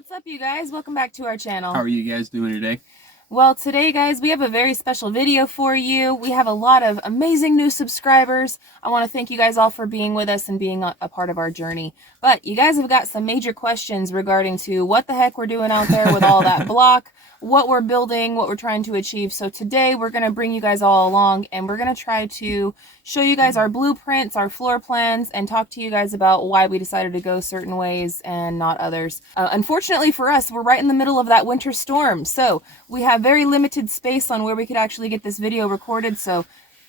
what's up, you guys? Welcome back to our channel. How are you guys doing today? Well, today, guys, we have a very special video for you. We have a lot of amazing new subscribers. I want to thank you guys all for being with us and being a part of our journey. But you guys have got some major questions regarding to what the heck we're doing out there with all that block, what we're building, what we're trying to achieve. So today we're going to bring you guys all along and we're going to try to show you guys our blueprints, our floor plans, and talk to you guys about why we decided to go certain ways and not others. Unfortunately for us, we're right in the middle of that winter storm. So we have very limited space on where we could actually get this video recorded. So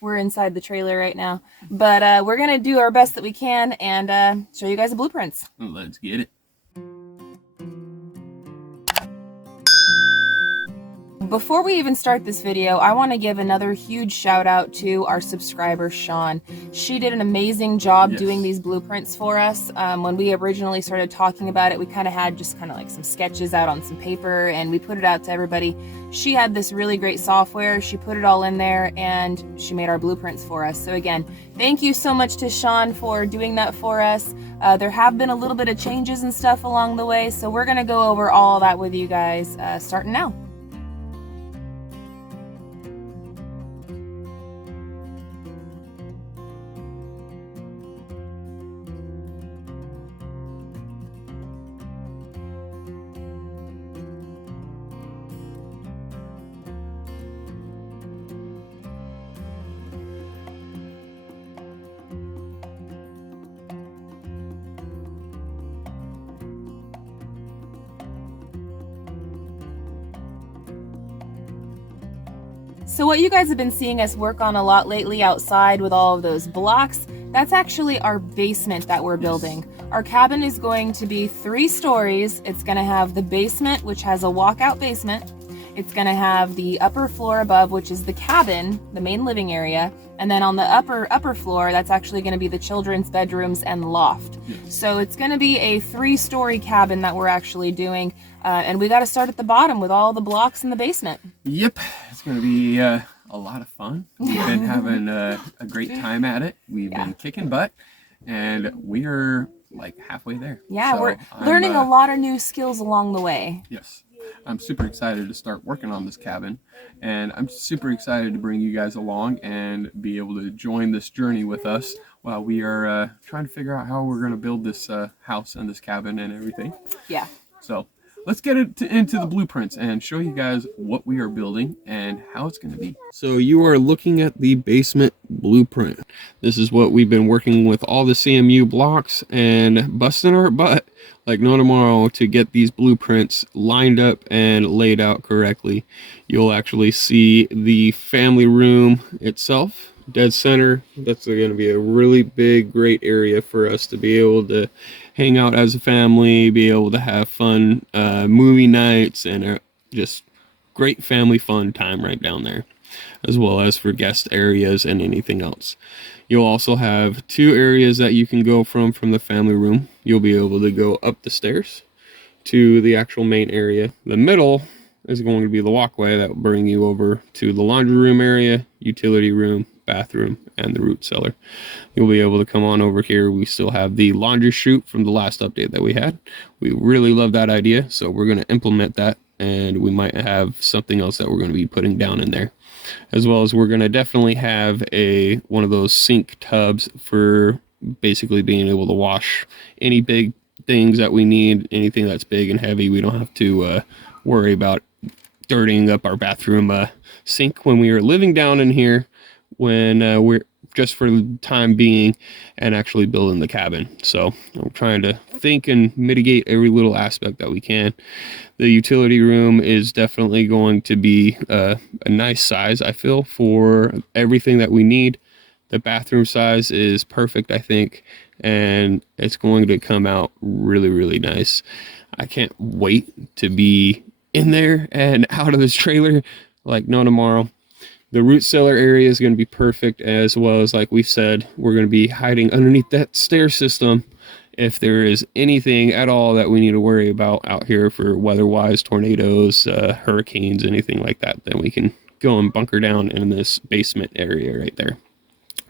we're inside the trailer right now. But we're going to do our best that we can and show you guys the blueprints. Let's get it. Before we even start this video, I want to give another huge shout out to our subscriber, Sean. She did an amazing job doing these blueprints for us. When we originally started talking about it, we kind of had just like some sketches out on some paper and we put it out to everybody. She had this really great software. She put it all in there and she made our blueprints for us. So again, thank you so much to Sean for doing that for us. There have been a little bit of changes and stuff along the way, so we're going to go over all that with you guys starting now. So what you guys have been seeing us work on a lot lately outside with all of those blocks, that's actually our basement that we're building. Our cabin is going to be 3 stories. It's going to have the basement, which has a walkout basement. It's going to have the upper floor above, which is the cabin, the main living area. And then on the upper floor, that's actually going to be the children's bedrooms and loft. So it's going to be a 3-story cabin that we're actually doing. And we got to start at the bottom with all the blocks in the basement. Yep, it's going to be a lot of fun. We've been having a great time at it. We've been kicking butt, and we are like halfway there. Yeah, so we're learning a lot of new skills along the way. Yes. I'm super excited to start working on this cabin, and I'm super excited to bring you guys along and be able to join this journey with us while we are trying to figure out how we're going to build this house and this cabin and everything. Yeah. So let's get into the blueprints and show you guys what we are building and how it's going to be. So you are looking at the basement blueprint. This is what we've been working with all the CMU blocks and busting our butt like no tomorrow to get these blueprints lined up and laid out correctly. You'll actually see the family room itself dead center. That's going to be a really big, great area for us to be able to hang out as a family, be able to have fun movie nights, and just great family fun time right down there, as well as for guest areas and anything else. You'll also have 2 areas that you can go from the family room. You'll be able to go up the stairs to the actual main area. The middle is going to be the walkway that will bring you over to the laundry room area, utility room, bathroom, and the root cellar. You'll be able to come on over here. We still have the laundry chute from the last update that we had. We really love that idea, so we're going to implement that, and we might have something else that we're going to be putting down in there, as well as we're going to definitely have one of those sink tubs for basically being able to wash any big things that we need, anything that's big and heavy. We don't have to worry about dirtying up our bathroom sink when we are living down in here, when we're just for the time being and actually building the cabin. So I'm trying to think and mitigate every little aspect that we can. The utility room is definitely going to be a nice size, I feel, for everything that we need. The bathroom size is perfect, I think, and it's going to come out really, really nice. I can't wait to be in there and out of this trailer like no tomorrow. The root cellar area is going to be perfect, as well as, like we said, we're going to be hiding underneath that stair system. If there is anything at all that we need to worry about out here for weather-wise, tornadoes, hurricanes, anything like that, then we can go and bunker down in this basement area right there.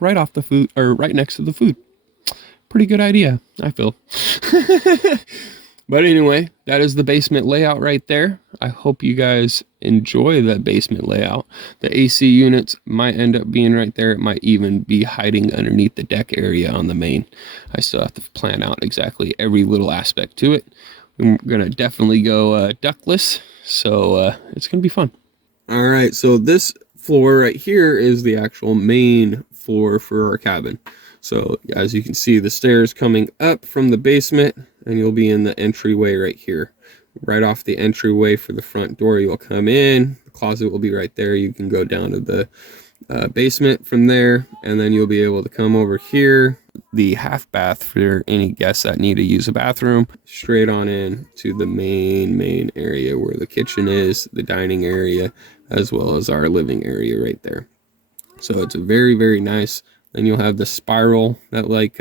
Right off the food, or right next to the food. Pretty good idea, I feel. But anyway, that is the basement layout right there. I hope you guys enjoy the basement layout. The AC units might end up being right there. It might even be hiding underneath the deck area on the main. I still have to plan out exactly every little aspect to it. We're gonna definitely go ductless, so it's gonna be fun. All right, so this floor right here is the actual main floor for our cabin. So as you can see, the stairs coming up from the basement, and you'll be in the entryway right here. Right off the entryway for the front door, you'll come in. The closet will be right there. You can go down to the basement from there, and then you'll be able to come over here. The half bath for any guests that need to use a bathroom. Straight on in to the main area where the kitchen is, the dining area, as well as our living area right there. So it's a very nice. Then you'll have the spiral, that like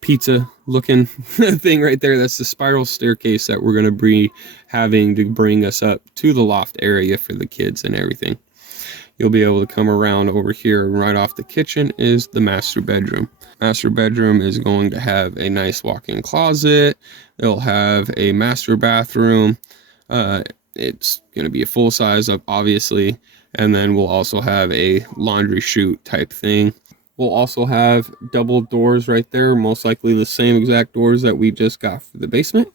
pizza looking thing right there. That's the spiral staircase that we're going to be having to bring us up to the loft area for the kids and everything. You'll be able to come around over here, and right off the kitchen is the master bedroom. Master bedroom is going to have a nice walk-in closet. It'll have a master bathroom. It's going to be a full size up, obviously. And then we'll also have a laundry chute type thing. We'll also have double doors right there, most likely the same exact doors that we just got for the basement.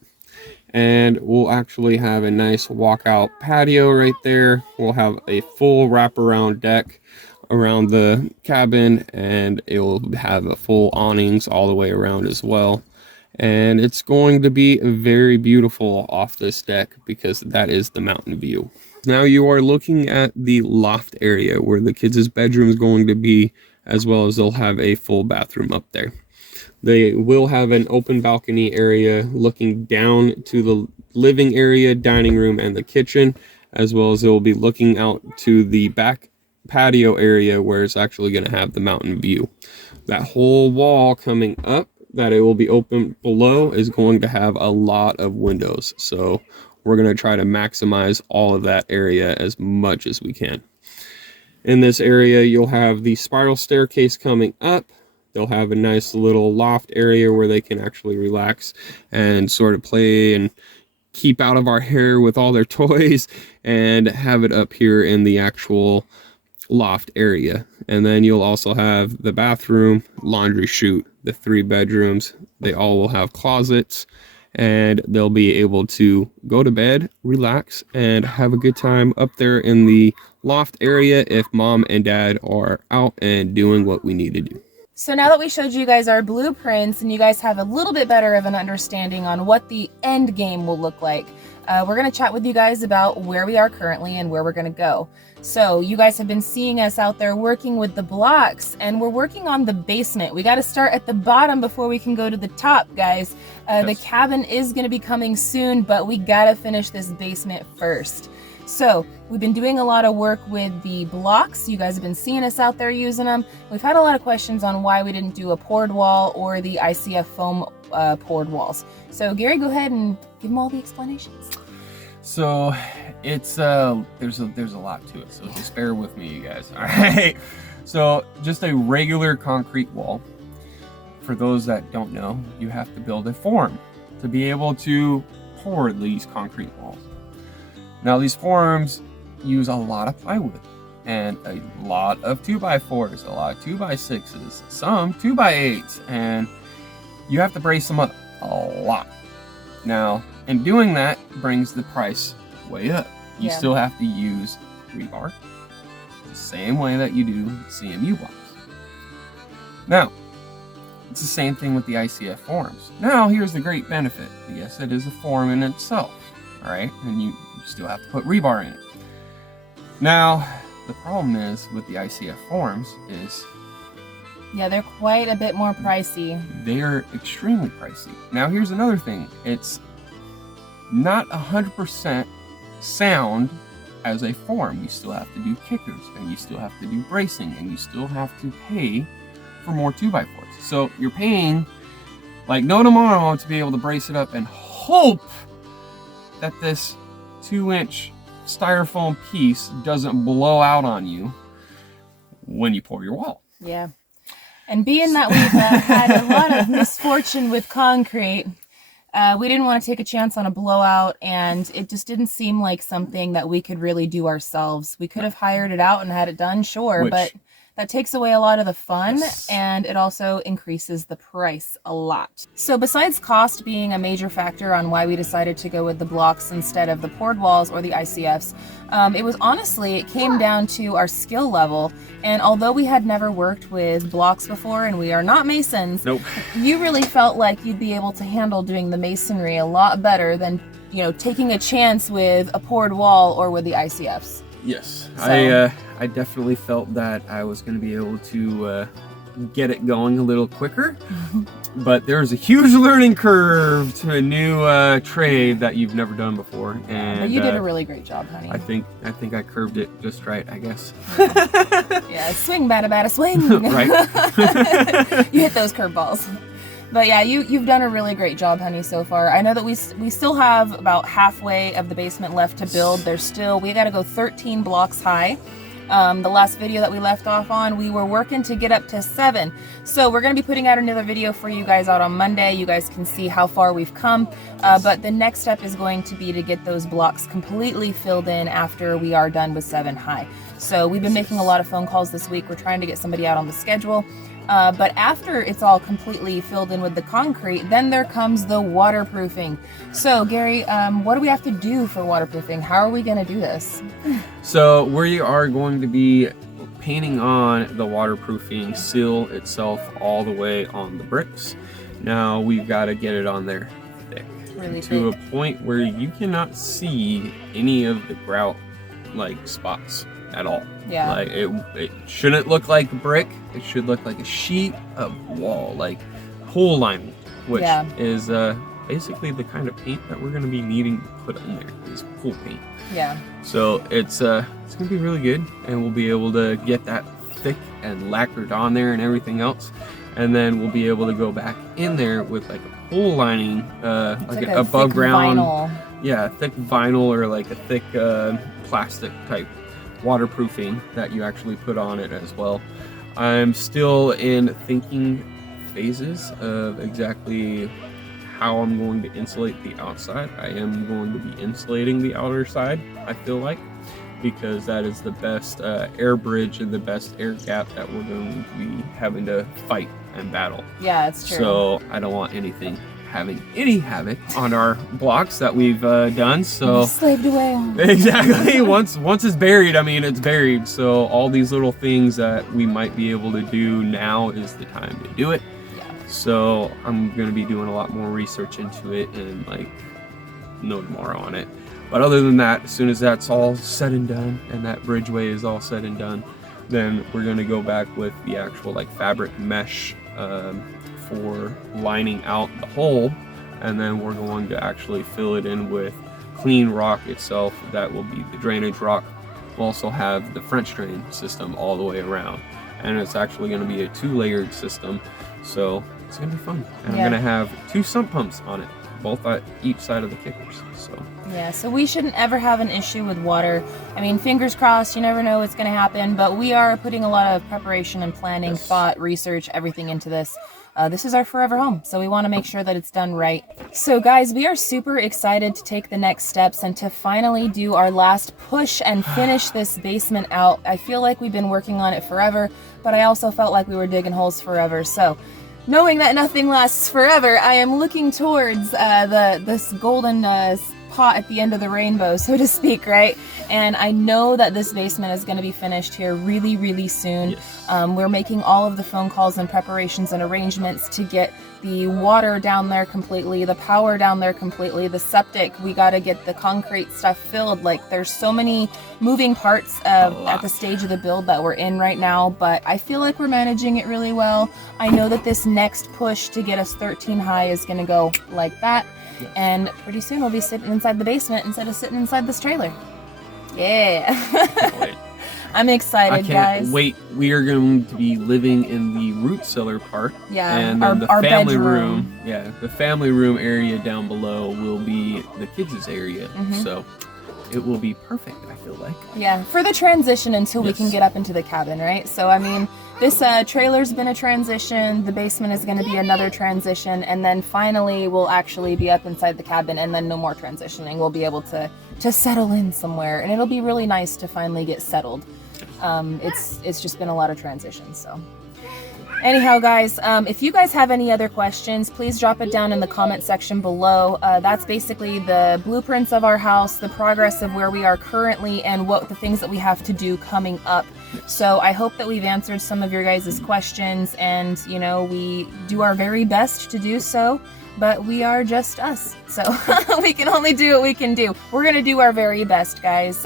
And we'll actually have a nice walkout patio right there. We'll have a full wraparound deck around the cabin, and it will have a full awnings all the way around as well. And it's going to be very beautiful off this deck because that is the mountain view. Now you are looking at the loft area where the kids' bedroom is going to be, as well as they'll have a full bathroom up there. They will have an open balcony area looking down to the living area, dining room, and the kitchen, as well as they'll be looking out to the back patio area where it's actually going to have the mountain view. That whole wall coming up that it will be open below is going to have a lot of windows. So we're going to try to maximize all of that area as much as we can. In this area, you'll have the spiral staircase coming up. They'll have a nice little loft area where they can actually relax and sort of play and keep out of our hair with all their toys, and have it up here in the actual loft area. And then you'll also have the bathroom, laundry chute, the 3 bedrooms. They all will have closets, and they'll be able to go to bed, relax, and have a good time up there in the loft area if mom and dad are out and doing what we need to do. So now that we showed you guys our blueprints and you guys have a little bit better of an understanding on what the end game will look like, we're going to chat with you guys about where we are currently and where we're going to go. So you guys have been seeing us out there working with the blocks, and we're working on the basement. We got to start at the bottom before we can go to the top, guys. Yes. The cabin is going to be coming soon, but we got to finish this basement first. So we've been doing a lot of work with the blocks. You guys have been seeing us out there using them. We've had a lot of questions on why we didn't do a poured wall or the ICF foam poured walls. So Gary, go ahead and give them all the explanations. So it's there's a lot to it, so just bear with me, you guys. All right, so just a regular concrete wall. For those that don't know, you have to build a form to be able to pour these concrete walls. Now these forms use a lot of plywood and a lot of 2x4s, a lot of 2x6s, some 2x8s, and you have to brace them up a lot. Now, in doing that brings the price way up. You still have to use rebar the same way that you do CMU blocks. Now, it's the same thing with the ICF forms. Now, here's the great benefit. Yes, it is a form in itself, all right? And you still have to put rebar in it. Now, the problem is with the ICF forms is... yeah, they're quite a bit more pricey. They are extremely pricey. Now, here's another thing. It's not 100% sound as a form. You still have to do kickers, and you still have to do bracing, and you still have to pay for more 2x4s. So you're paying like no tomorrow to be able to brace it up and hope that this 2-inch styrofoam piece doesn't blow out on you when you pour your wall. Yeah. And being that we've had a lot of misfortune with concrete, We didn't want to take a chance on a blowout, and it just didn't seem like something that we could really do ourselves. We could have hired it out and had it done, sure, but that takes away a lot of the fun, and it also increases the price a lot. So besides cost being a major factor on why we decided to go with the blocks instead of the poured walls or the ICFs, it came down to our skill level. And although we had never worked with blocks before, and we are not masons, nope, you really felt like you'd be able to handle doing the masonry a lot better than, taking a chance with a poured wall or with the ICFs. Yes, so, I definitely felt that I was going to be able to get it going a little quicker, but there's a huge learning curve to a new trade that you've never done before. And but you did a really great job, honey. I think I curved it just right, I guess. Yeah, swing, bada, swing. Right. You hit those curveballs. But yeah, you've done a really great job, honey, so far. I know that we still have about halfway of the basement left to build. We got to go 13 blocks high. The last video that we left off on, we were working to get up to 7. So we're going to be putting out another video for you guys out on Monday. You guys can see how far we've come. But the next step is going to be to get those blocks completely filled in after we are done with 7 high. So we've been making a lot of phone calls this week. We're trying to get somebody out on the schedule. But after it's all completely filled in with the concrete, then there comes the waterproofing. So Gary, what do we have to do for waterproofing? How are we going to do this? So we are going to be painting on the waterproofing seal itself all the way on the bricks. Now we've got to get it on there thick, really to thick, a point where you cannot see any of the grout like spots at all. Yeah. Like it shouldn't look like a brick. It should look like a sheet of wall, like pool lining, which is basically the kind of paint that we're going to be needing to put in there, is pool paint. Yeah. So it's going to be really good, and we'll be able to get that thick and lacquered on there and everything else, and then we'll be able to go back in there with like a pool lining, like an above ground vinyl. Yeah, thick vinyl, or like a thick plastic type waterproofing that you actually put on it as well. I'm still in thinking phases of exactly how I'm going to insulate the outside. I am going to be insulating the outer side, I feel like, because that is the best air bridge and the best air gap that we're going to be having to fight and battle. Yeah, it's true. So I don't want anything having any havoc on our blocks that we've done. So slaved away on. Exactly. Once it's buried, I mean, it's buried. So all these little things that we might be able to do now is the time to do it. Yeah. So I'm going to be doing a lot more research into it and like no tomorrow on it. But other than that, as soon as that's all said and done and that bridgeway is all said and done, then we're going to go back with the actual like fabric mesh for lining out the hole, and then we're going to actually fill it in with clean rock itself. That will be the drainage rock. We'll also have the French drain system all the way around, and it's actually going to be a 2-layered system, so it's going to be fun. And I'm going to have 2 sump pumps on it, both at each side of the kickers. So we shouldn't ever have an issue with water. I mean, fingers crossed, you never know what's going to happen, but we are putting a lot of preparation and planning, thought, research, everything into this. This is our forever home, so we want to make sure that it's done right. So guys, we are super excited to take the next steps and to finally do our last push and finish this basement out. I feel like we've been working on it forever, but I also felt like we were digging holes forever. So knowing that nothing lasts forever, I am looking towards this golden pot at the end of the rainbow, so to speak, right? And I know that this basement is going to be finished here really, really soon. Yes. We're making all of the phone calls and preparations and arrangements to get the water down there completely, the power down there completely, the septic. We got to get the concrete stuff filled. Like, there's so many moving parts at the stage of the build that we're in right now, but I feel like we're managing it really well. I know that this next push to get us 13 high is going to go like that. Yes. And pretty soon we'll be sitting inside the basement instead of sitting inside this trailer. Yeah. I'm excited, guys. I can't wait. We are going to be living in the root cellar part. Yeah, and then our the family bedroom. room. Yeah, the family room area down below will be the kids' area. So it will be perfect, I feel like. Yeah, for the transition until we Yes. can get up into the cabin, right? So, I mean, this trailer's been a transition, the basement is going to be another transition, and then finally we'll actually be up inside the cabin, and then no more transitioning. We'll be able to settle in somewhere, and it'll be really nice to finally get settled. It's just been a lot of transitions, so. Anyhow, guys, if you guys have any other questions, please drop it down in the comment section below. That's basically the blueprints of our house, the progress of where we are currently, and what the things that we have to do coming up. So I hope that we've answered some of your guys' questions, and, you know, we do our very best to do so, but we are just us. So we can only do what we can do. We're going to do our very best, guys.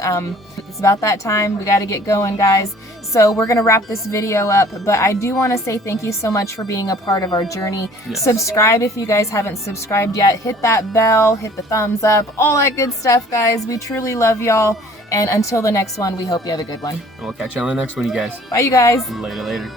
It's about that time. We got to get going, guys. So we're going to wrap this video up, but I do want to say thank you so much for being a part of our journey. Yes. Subscribe if you guys haven't subscribed yet. Hit that bell, hit the thumbs up, all that good stuff, guys. We truly love y'all. And until the next one, we hope you have a good one. And we'll catch you on the next one, you guys. Bye, you guys. Later.